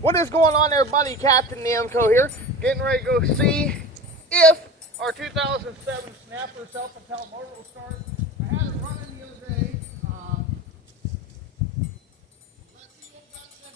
What is going on, everybody? Captain Namco here, getting ready to go see if our 2007 Snapper self-propelled motor will start. I had it running the other day. Let's see what that's in.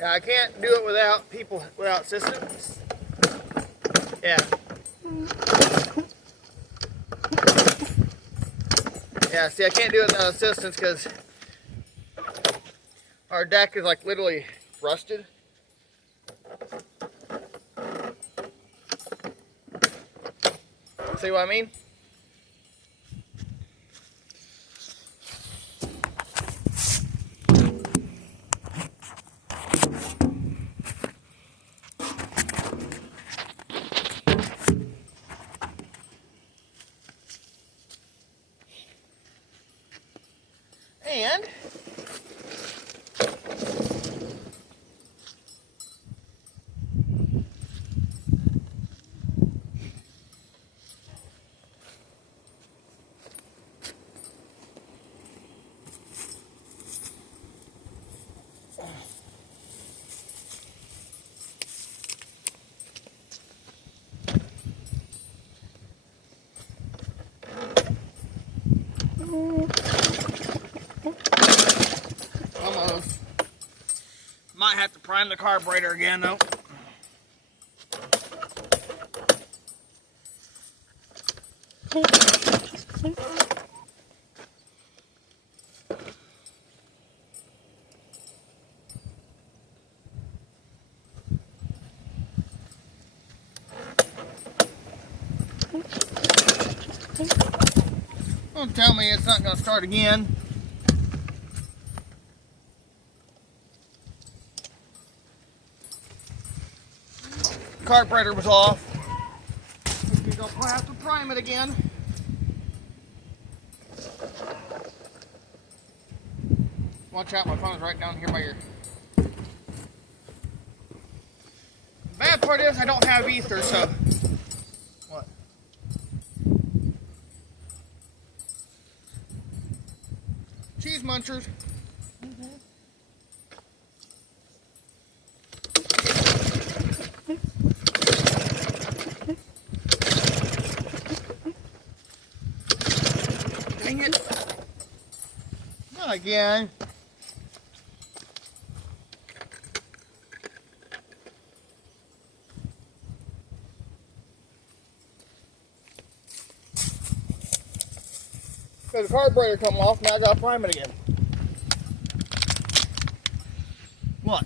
Yeah, I can't do it without assistance. Yeah. Yeah, see, I can't do it without assistance because our deck is like literally rusted. See what I mean? And almost. Might have to prime the carburetor again though. Don't tell me it's not going to start again. Carburetor was off. I'll probably have to prime it again. Watch out, my phone's right down here by your... Bad part is I don't have ether, so... What? Cheese munchers. Dang it. Not again. So the carburetor come off, now I gotta prime it again. What?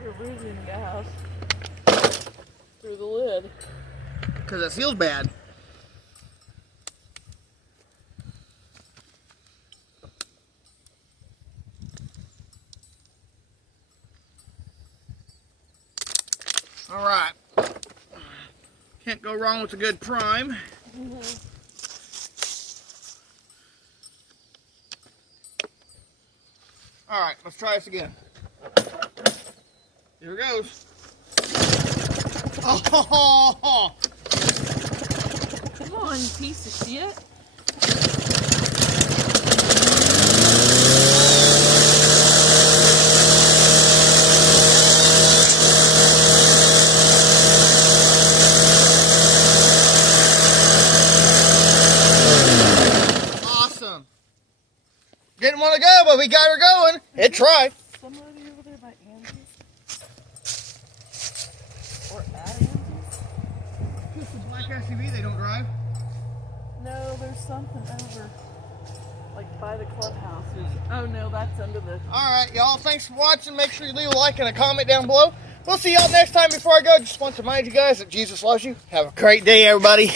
You're losing gas through the lid. Because it feels bad. Alright. Can't go wrong with a good prime. Alright, let's try this again. Here it goes. Oh! Come on, you piece of shit. Awesome. Didn't want to go, but we got her going. It tried. Somebody over there by Andy's? Or at Andy's? Just a black SUV they don't drive. No, there's something over Like by the clubhouse. Oh no, that's under the... Alright, y'all, thanks for watching. Make sure you leave a like and a comment down below. We'll see y'all next time. Before I go, just want to remind you guys that Jesus loves you. Have a great day, everybody.